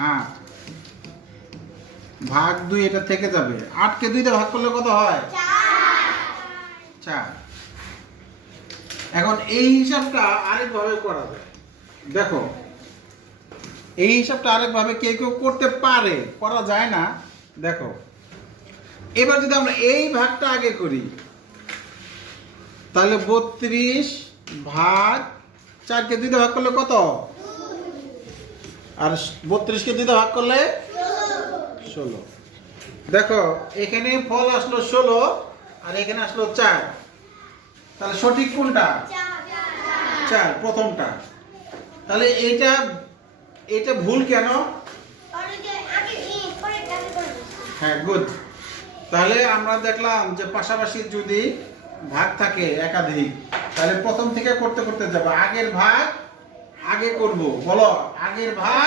8 ভাগ 2 এটা থেকে যাবে। 8 কে 2 দিয়ে ভাগ করলে কত হয়? 4। এখন এই হিসাবটা আরেকভাবে করা যায়। দেখো, এই হিসাবটা আরেকভাবে কেউ কেউ করতে পারে, করা যায় না। দেখো, এবার যদি আমরা এই ভাগটা আগে করি, তাহলে 32 ভাগ 4 কে 2 দিয়ে ভাগ করলে কত? আর 32 কে 2 দিয়ে ভাগ করলে 16। দেখো, এখানে ফল আসলো 16 আর এখানে আসলো 4। তাহলে সঠিক কোনটা? 4, প্রথমটা। তাহলে এটা ভুল কেন? হ্যাঁ, গুড। তাহলে আমরা দেখলাম যে পাশাপাশি যদি ভাগ থাকে একাধিক, তাহলে প্রথম থেকে করতে করতে যাবো। আগের ভাগ আগে করব। বলো, আগের ভাগ